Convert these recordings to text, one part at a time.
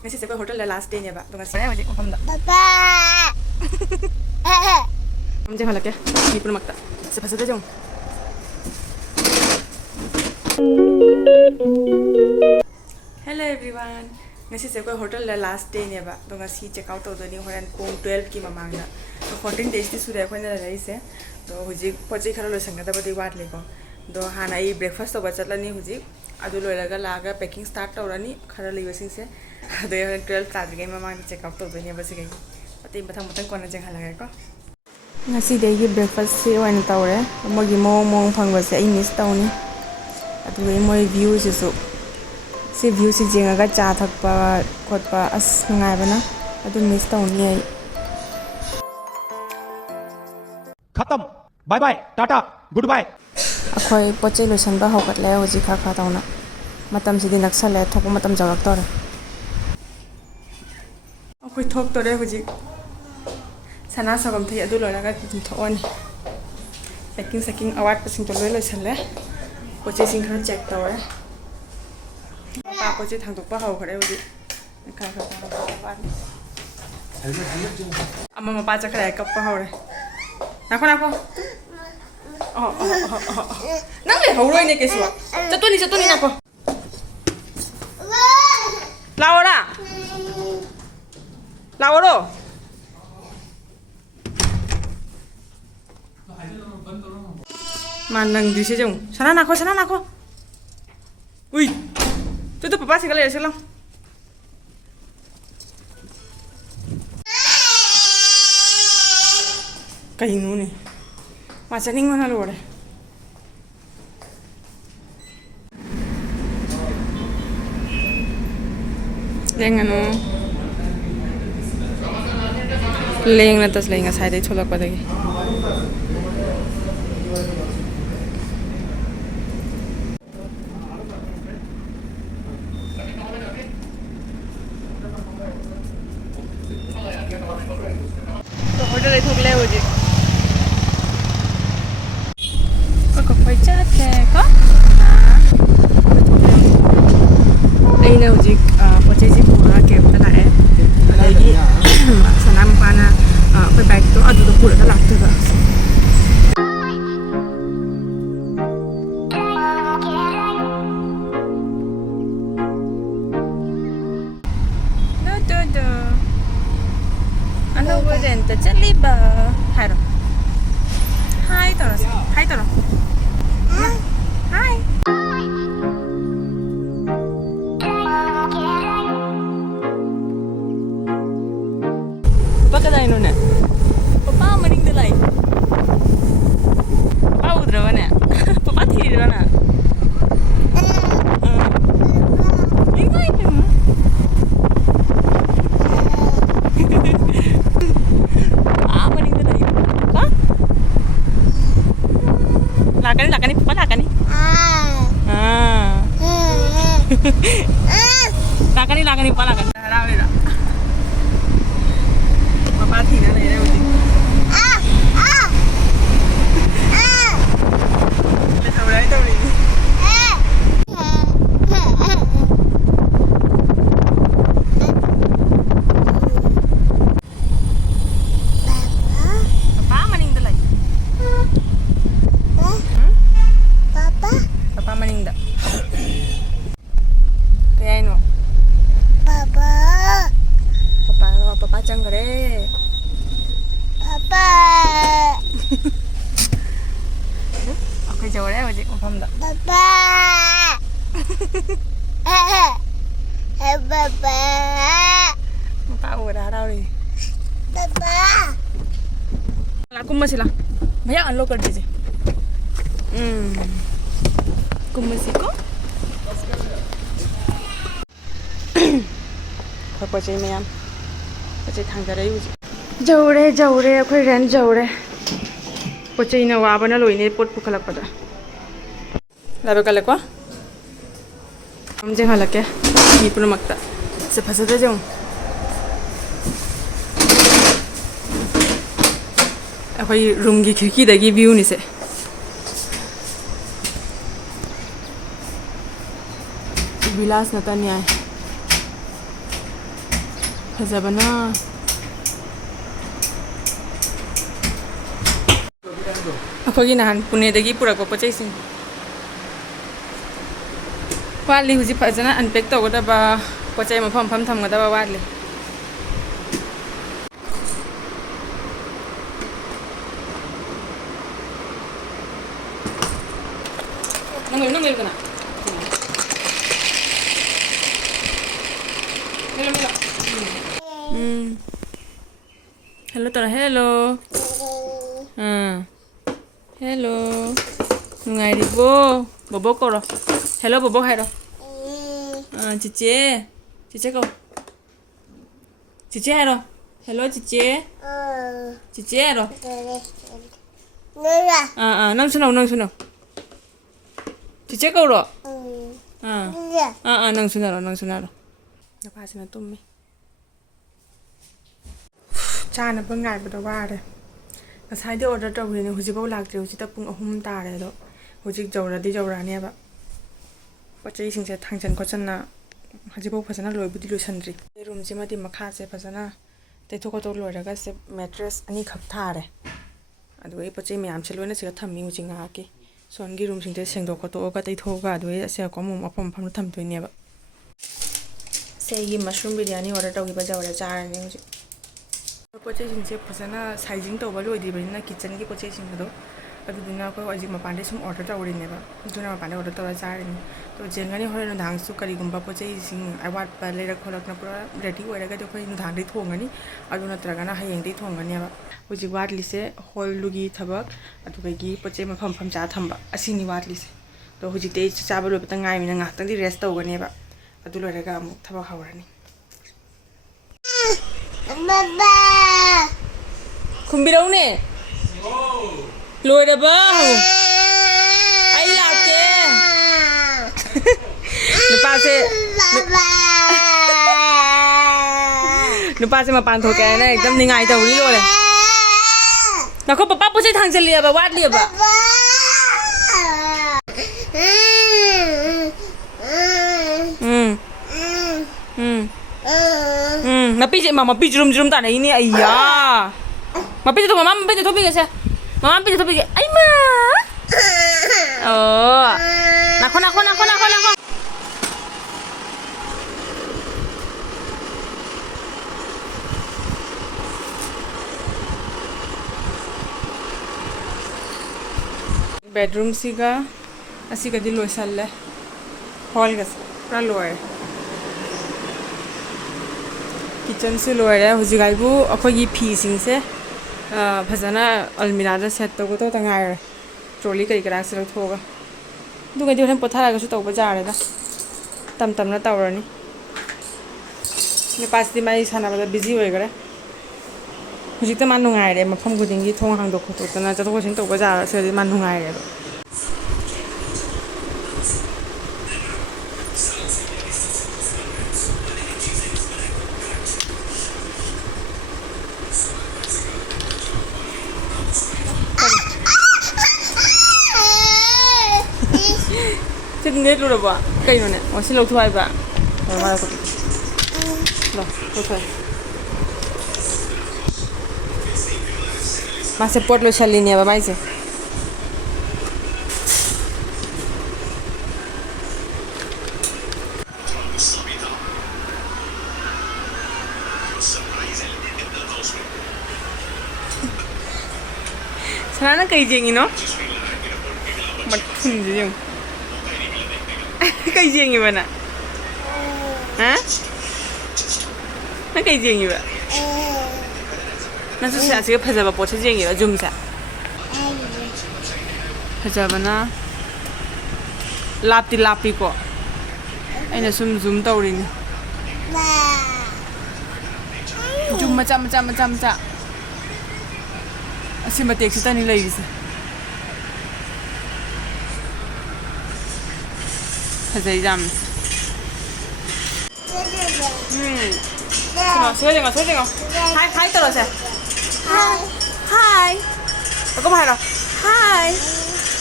Ngasi ko hotel la last day nya ba. Tunga saya wajib mafam da. Papa. Amjeng halak ya. Ni pun makta. Sepasada jong. Hello everyone. Ngasi ko hotel la last day nya ba. Tunga si check out to ni horan pung 12 ki mamang da. 14 days ti suda ko na rai se. To huji pochi khara lo sanga da badi wat le ko. Do hana I breakfast to bachatla ni huji. Adu lo laga laga packing start to rani khara le yosin se. Adu 12 ta ge mamang check out to ni ba se ge. Pati bathang bathang ko na jeng halaga ko. Ngasi day gi breakfast se wan tawre. Mogi mong phangba se I miss tawni. Adu moi view se so. Si view si jenga ga cha thakpa khotpa as ngai bana. Adu miss tawni ai. खत्म bye bye tata good bye अखोई पोचे लोसनबा होगतले होजि खा खा तौना मतम सिदि नक्सले थोप मतम जवक तोरे अखोई थोक तोरे होजि सना सगम थै अदु लोरागा थोनी पैकिंग सेकिंग अवार्ड पसिंग तो लोय लोसनले पोचे सिंग खरा चेक तोरे पा पोचे थांदोकपा हाव खरे होजि खा खा तौना अम्मा मपा चखरा कप्पा हावरे Nako. Nang le hauroy ne keswa. Chatuni nako. Laura. Lauro. Manang di sejong. Sana nako. Ui. Tutup papa sekali ya selang. Kayak ini, macam ni mana luar? Lengan no, lengan atas lengan saya dah colok pada lagi. So hotel itu kelihatan je. Ini hujik posisi pura ke betul eh. Lagi sana mana baik tu adu tu pura tak tu dah. Do. Anu boleh ente celi ba. Hai terus. Hai. Papa kada ino na. Papa maning dalay. Papa udra na. Papa thiri na. Ingay mo. Maning dalay. Pa? Lakani papa lakani. Lakani papa lakani. Harawi na. Papa thina na ire uti. Le sabrai tabri. Papa maning dalay. Papa maning da. Kaya ino. Papa cangkere. Papa. Aku jauh deh wajib paham tak? Papa. Papa. Papa udah harau ni. Papa. Aku masih lah. Banyak unlock कर दीजिए. कुम्मसी को. Papa cai ma'am. Pacai thangdare uji. Jaure akhoi ren jaure. Pacai na wa bana loine pot pukhalak pada. Labe kale ko. Amjeng halak ya. Ni pun makta. Sepasada jong. Akhoi room gi khirki dagi view ni se. Bilas na tanya. ꯐꯖꯕꯅ ꯑꯩꯈꯣꯏꯒꯤ ꯅꯍꯥꯟ ꯄꯨꯅꯦꯗꯒꯤ ꯄꯨꯔꯛꯄ ꯄꯣꯠ ꯆꯩꯁꯤꯡ ꯋꯥꯠꯂꯤ ꯍꯧꯖꯤꯛ ꯐꯖꯅ ꯑꯟꯄꯦꯛ ꯇꯧꯒꯗꯕ ꯄꯣꯠ ꯆꯩ ꯃꯐꯝ ꯃꯐꯝ ꯊꯝꯒꯗꯕ ꯋꯥꯠꯂꯤ nang mil kana milo hello tara hello hello nungai ribo bobo koro hello bobo hairo cice cice ko cice hairo hello cice cice hairo nang suno cice koro nang sunaro ꯅꯨꯄꯥꯁꯤꯅ ꯇꯨꯝꯃꯤ ꯆꯥꯅꯕ ꯉꯥꯏꯕꯗ ꯋꯥꯔꯦ ꯉꯁꯥꯏꯗꯤ ꯑꯣꯔꯗꯔ ꯇꯧꯈ꯭ꯔꯦꯅꯦ ꯍꯧꯖꯤꯛꯐꯥꯎ ꯂꯥꯛꯇ꯭ꯔꯤ ꯍꯧꯖꯤꯛꯇ ꯄꯨꯡ 3 ꯇꯥꯔꯦ ꯑꯗꯣ ꯍꯧꯖꯤꯛ ꯌꯧꯔꯛꯑꯅꯦꯕ ꯄꯣꯠ ꯆꯩꯁꯤꯡꯁꯦ ꯊꯥꯡꯖꯟ ꯈꯣꯠꯆꯟꯅ ꯍꯧꯖꯤꯛꯐꯥꯎ ꯐꯖꯅ ꯂꯣꯏꯕꯨꯗꯤ ꯂꯣꯏꯁꯟꯗ꯭ꯔꯤ ꯔꯨꯝꯁꯤꯃꯗꯤ ꯃꯈꯥꯁꯦ ꯐꯖꯅ ꯇꯩꯊꯣꯛ ꯈꯣꯠꯇꯣꯛ ꯂꯣꯏꯔꯒ ꯁꯦ ꯃꯦꯇ꯭ꯔꯦꯁ 2ꯈꯛ ꯊꯥꯔꯦ ꯑꯗꯨꯒ ꯑꯩ ꯄꯣꯠ ꯆꯩ ꯃꯌꯥꯝꯁꯦ ꯂꯣꯏꯅ ꯁꯤꯗ ꯊꯝꯃꯤ ꯍꯧꯖꯤꯛ ꯉꯥꯏꯍꯥꯛꯀꯤ ꯁꯣꯟꯒꯤ ꯔꯨꯝꯁꯤꯡꯁꯦ ꯁꯦꯡꯗꯣꯛ ꯈꯣꯠꯇꯣꯛꯑꯒ ꯇꯩꯊꯣꯛꯑꯒ ꯑꯗꯨꯒ ꯑꯁꯦ ꯑꯃꯨꯛ ꯃꯐꯝꯗ ꯊꯝꯗꯣꯏꯅꯦꯕ ꯁꯦꯒꯤ ꯃꯁꯔꯨꯝ ꯕꯤꯔꯌꯥꯅꯤ ꯑꯣꯔꯗꯔ ꯇꯧꯈꯤꯕ ꯌꯧꯔꯦ ꯆꯥꯔꯅꯤ ꯍꯧꯖꯤꯛ ꯄꯣꯠ ꯆꯩꯁꯤꯡꯁꯦ ꯐꯖꯅ ꯁꯥꯏꯖꯤꯡ ꯇꯧꯕ ꯂꯣꯏꯗ꯭ꯔꯤꯕꯅꯤꯅ ꯀꯤꯆꯟꯒꯤ ꯄꯣꯠ ꯆꯩꯁꯤꯡ ꯑꯗꯣ ꯑꯗꯨꯗꯨꯅ ꯑꯩꯈꯣꯏ ꯍꯧꯖꯤꯛ ꯃꯄꯥꯟꯗꯩ ꯁꯨꯝ ꯑꯣꯔꯗꯔ ꯇꯧꯔꯤꯅꯦꯕ ꯑꯗꯨꯅ ꯃꯄꯥꯟꯗ ꯑꯣꯔꯗर ꯇꯧꯔ ꯆꯥꯔꯤꯅꯤ ꯑꯗꯣ ꯖꯦꯡꯒꯅꯤ ꯍꯣꯔꯦꯟ ꯅꯨꯡꯗꯥꯡꯁꯨ ꯀꯔꯤꯒꯨꯝꯕ ꯄꯣꯠ ꯆꯩꯁꯤꯡ ꯑꯋꯥꯠꯄ ꯂꯩꯔꯛ ꯈꯣꯠꯂꯛꯅ ꯄꯨꯔꯥ ꯔꯦꯗꯤ ꯑꯣꯏꯔꯒꯗꯤ ꯑꯩꯈꯣꯏ ꯅꯨꯡꯗꯥꯡꯗꯩ ꯊꯣꯡꯒꯅꯤ ꯑꯗꯨ ꯅꯠꯇ꯭ꯔꯒꯅ ꯍꯌꯦꯡꯗꯩ ꯊꯣꯡꯒꯅꯦꯕ ꯍꯧꯖꯤꯛ ꯋꯥꯠꯂꯤꯁꯦ ꯍꯣꯜꯗꯨꯒꯤ ꯊꯕꯛ ꯑꯗꯨꯗꯒꯤ ꯄꯣꯠ ꯆꯩ ꯃꯐꯝ ꯆꯥ ꯊꯝꯕ ꯑꯁꯤꯅꯤ ꯋꯥꯠꯂꯤꯁꯦ ꯑꯗꯣ ꯍꯧꯖꯤꯛꯇꯤ ꯑꯩ ꯆꯥꯕ ꯂꯣꯏꯕꯇ ꯉꯥꯏꯃꯤꯅ ꯉꯥꯏꯍꯥꯛꯇꯪꯗꯤ ꯔꯦꯁ ꯇꯧꯒꯅꯦꯕ ꯑꯗꯨ ꯂꯣꯏꯔꯒ ꯑꯃꯨꯛ ꯊꯕꯛ ꯍꯧꯔꯅꯤ ꯈꯨꯝꯕꯤꯔꯧꯅꯦ ꯂꯣꯏꯔꯕ ꯑꯩ ꯂꯥꯛꯀꯦ ꯅꯨꯄꯥꯁꯦ ꯃꯄꯥꯟ ꯊꯣꯛꯀꯦ ꯍꯥꯏꯅ एकदम ꯅꯤꯡꯉꯥꯏ ꯇꯧꯔꯤ ꯂꯣꯏꯔꯦ ꯅꯈꯣ ꯄꯄꯥ ꯄꯣꯠꯆꯩ ꯊꯥꯡꯖꯜꯂꯤꯑꯕ ꯋꯥꯠꯂꯤꯑꯕ ꯃꯄꯤ ꯖꯨꯔꯨꯝ ꯇꯥꯅꯩꯅꯦ ꯑꯩꯌꯥ ꯃꯄꯤꯗ ꯊꯣꯛ ꯃꯃꯥ ꯃꯄꯤꯗ ꯊꯣꯛꯄꯤꯒꯦꯁꯦ ꯃꯃꯥ ꯃꯄꯤꯗ ꯊꯣꯛꯄꯤꯒꯦ ꯑꯩꯃꯥ ꯑꯣ ꯅꯥꯈꯣ bedroom siga asigadi loisalle hall gas pura loire kitchen se loire hojigaibu akhogi phi singse phajana almira da set to to tangai trolley kai kara se thoga duga di horen pothara ga su tawba jare da tam na tawrani ne pasdi mai sana ba busy hoy gare hujikta man nungai re mafam gudingi thong hang do khoto tana cha to sin tawba jara se man nungai re net lo ba kai no ne o sin lo thwai ba ma ko lo thwai ma se pot lo shalini ba mai se sana kai jengi no mat thun jeng cây riêng như vậy nè hả nó cây riêng như vậy nó sẽ phải giờ vào bộ riêng như vậy zoom sẽ phải giờ vào nó lap đi cô anh là zoom tàu đi zoom macam asyik mati kita ni lagi sih fazei jam 소리가 하이 떨어져 하이 어거 봐라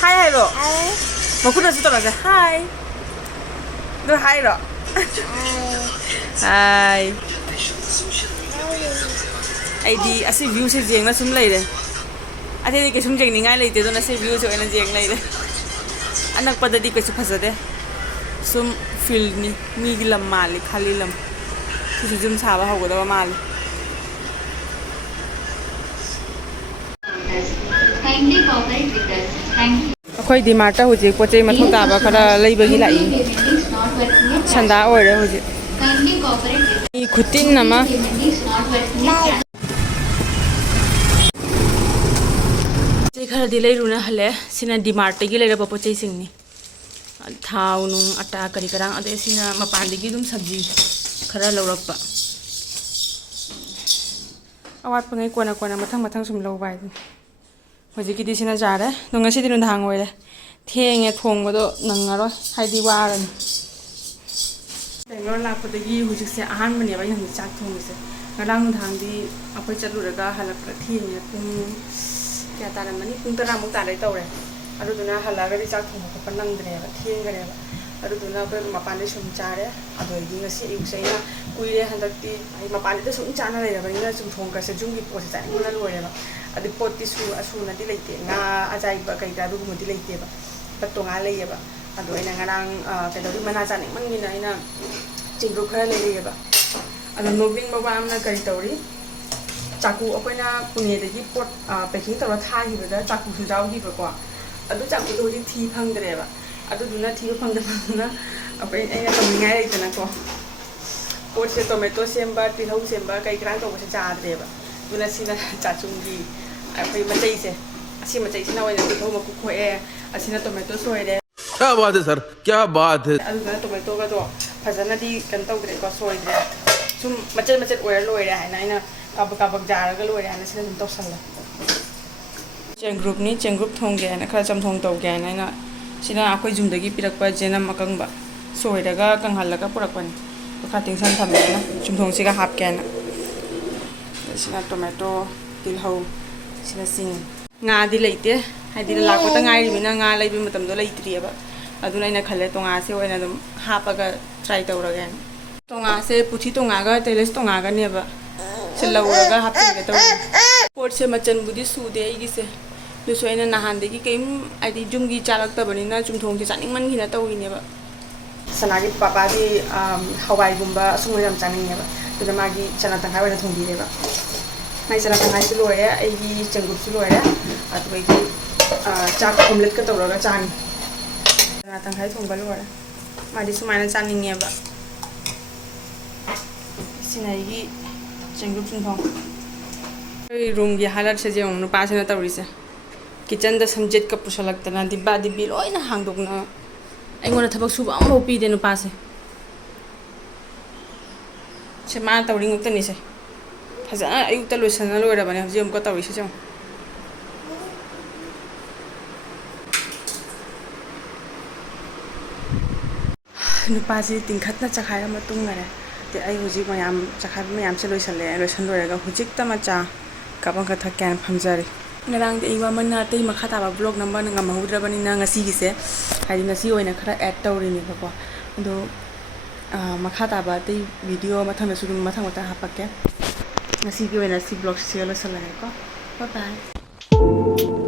하이로 뭐 그러지 떨어져 하이 너 하이로 하이 ꯑꯩꯗꯤ ꯑꯁꯤ ꯚ꯭ꯌꯨꯁꯦ ꯌꯦꯡꯅ ꯁꯨꯝ ꯂꯩꯔꯦ ꯑꯇꯩꯗꯤ ꯀꯩꯁꯨꯝ ꯌꯦꯡꯅꯤꯡꯉꯥꯏ ꯂꯩꯇꯦ ꯑꯗꯨꯅ ꯁꯤ ꯚ꯭ꯌꯨꯁꯦ ꯑꯣꯏꯅ ꯌꯦꯡ ꯂꯩꯔꯦ ꯑꯅꯛꯄꯗꯗꯤ ꯀꯩꯁꯨ ꯐꯖꯗꯦ ꯁꯨꯝ ꯐꯤꯜꯗꯅꯤ ꯃꯤꯒꯤ ꯂꯝ ꯃꯥꯜꯂꯤ ꯈꯥꯂꯤ ꯂꯝ ꯁꯤꯁꯨ ꯌꯨꯝ ꯁꯥꯕ ꯍꯧꯒꯗꯕ ꯃꯥꯜꯂꯤ ꯑꯩꯈꯣꯏ ꯗꯤꯃꯥꯔꯠꯇ ꯍꯧꯖꯤꯛ ꯄꯣꯠ ꯆꯩ ꯃꯊꯧ ꯇꯥꯕ ꯈꯔ ꯂꯩꯕꯒꯤ ꯂꯥꯛꯏ ꯁꯟꯗꯥ ꯑꯣꯏꯔꯦ ꯍꯧꯖꯤꯛ ꯃꯤ ꯈꯨꯇꯤꯟ ꯑꯃ ꯄꯣꯠ ꯆꯩ ꯈꯔꯗꯤ ꯂꯩꯔꯨꯅ ꯍꯜꯂꯦ ꯁꯤꯅ ꯗꯤꯃꯥꯔꯠꯇꯒꯤ ꯂꯩꯔꯕ ꯄꯣꯠ ꯆꯩꯁꯤꯡꯅꯤ ꯊꯥꯎ ꯅꯨꯡ ꯑꯇꯥ ꯀꯔꯤ ꯀꯔꯥꯡ ꯑꯗꯩ ꯁꯤꯅ ꯃꯄꯥꯟꯗꯒꯤ ꯑꯗꯨꯝ ꯁꯕꯖꯤ ꯈꯔ ꯂꯧꯔꯛꯄ ꯑꯋꯥꯠꯄꯉꯩ ꯀꯣꯟꯅ ꯀꯣꯟꯅ ꯃꯊꯪ ꯃꯊꯪ ꯁꯨꯝ ꯂꯧꯕ ꯍꯥꯏꯗꯨꯅꯤ ꯍꯧꯖꯤꯛꯀꯤꯗꯤ ꯁꯤꯅ ꯆꯥꯔꯦ ꯑꯗꯣ ꯉꯁꯤꯗꯤ ꯅꯨꯡꯗꯥꯡ ꯑꯣꯏꯔꯦ ꯊꯦꯡꯉꯦ ꯊꯣꯡꯕꯗꯣ ꯅꯪꯉꯔꯣꯏ ꯍꯥꯏꯗꯤ ꯋꯥꯔꯅꯤ ꯕꯦꯡꯒ꯭ꯂꯣꯔ ꯂꯥꯛꯄꯗꯒꯤ ꯍꯧꯖꯤꯛꯁꯦ ꯑꯍꯥꯟꯕꯅꯦꯕ ꯑꯩꯅ ꯍꯧꯖꯤꯛ ꯆꯥꯛ ꯊꯣꯡꯉꯤꯁꯦ ꯉꯔꯥꯡ ꯅꯨꯡꯗꯥꯡꯗꯤ ꯑꯩꯈꯣꯏ ꯆꯠꯂꯨꯔꯒ ꯍꯜꯂꯛꯄꯗ ꯊꯦꯡꯉꯦ ꯄꯨꯡ kaya taramani kung tara mo taray tawre aduduna halaga ri chak thong ko nangdreba thengreba aduduna ko mapani sum chare adoigi ngasi ikseina kuire handakti ai mapani da sum chana lereba ina sum thong ka se jungi pose chai ngona loreba adi potti su asuna di leite nga ajai ba kai da du mo di leite ba patto nga leyeba ado ina ngarang ka da mana chani mangina ina chingru khara leyeba ado moving ba amna kari tawri chaku akoina punedagi pot packing tawra thagibada chaku su jawgibako adu chaku do ji thi phangdreba adu duna thi phangdana apai aina tamingai leitana ko pot se tomato semba pilhau semba kai kran to se chadreba duna sina chachungi apai machai se asi machai sina oina pilhau maku khoe asina tomato soire क्या बात है sir क्या बात है adu tomato ga do fajana di kan tawdre ko soidre sum machet machet oir loire haina aina kabak kabak jaraga loire haina sina dum tawsalla cheng group ni cheng group thong ge na khara cham thong taw ge na ina sina akoi jum dagi pirakpa jenam akangba soiraga kanghalaga purakpani kha tingsan thamna chum thong siga hap ge na sina tomato tilhau sina sing nga di leite haidi lakko ta ngai ri na nga leibi matam do leitrieba aduna ina khale tonga se oina dum hapaga try tawraga tonga se puthi tonga ga teles tonga ga neba se lawraga hapinge taw pot se machan budi sude igi se du soina nahan de gi keim aidi jumgi chalak ta bani na chum thong se chaning man gina tawi neba sanagi papa di hawai gumba asung yam chaning neba du magi chana tang hawa na thong di reba mai chana tang hai su loya aigi chenggup su loya atu gi chak omelet ka tawraga chani chana tang hai thong ba loya madi sumaina chaning neba sinai chenggup chung thong room gi halat se jeng nu pa se na tawri se kitchen da samjet ka pusalak tana dibba dibbi loina hangdok na aingona thabak suba ambo pi de nu pa se ma tawri nguk tani se phaja ayuk ta loisana loira bani hajim ko tawri se jong nu pa ji tingkhat na chakhai ma tung ngare te ai huji mayam chakhai mayam se loisale loisan loiraga hujik ta ma cha kabang ka thakyan phamjari ngarang de iwa manna te makha ta ba vlog number nga mahudrabani na ngasi gi se hai ngasi oina khara add tawri ni ko ado makha ta ba te video mathang na su mathang mata hapakke ngasi gi oina si vlog share la sala ko bye bye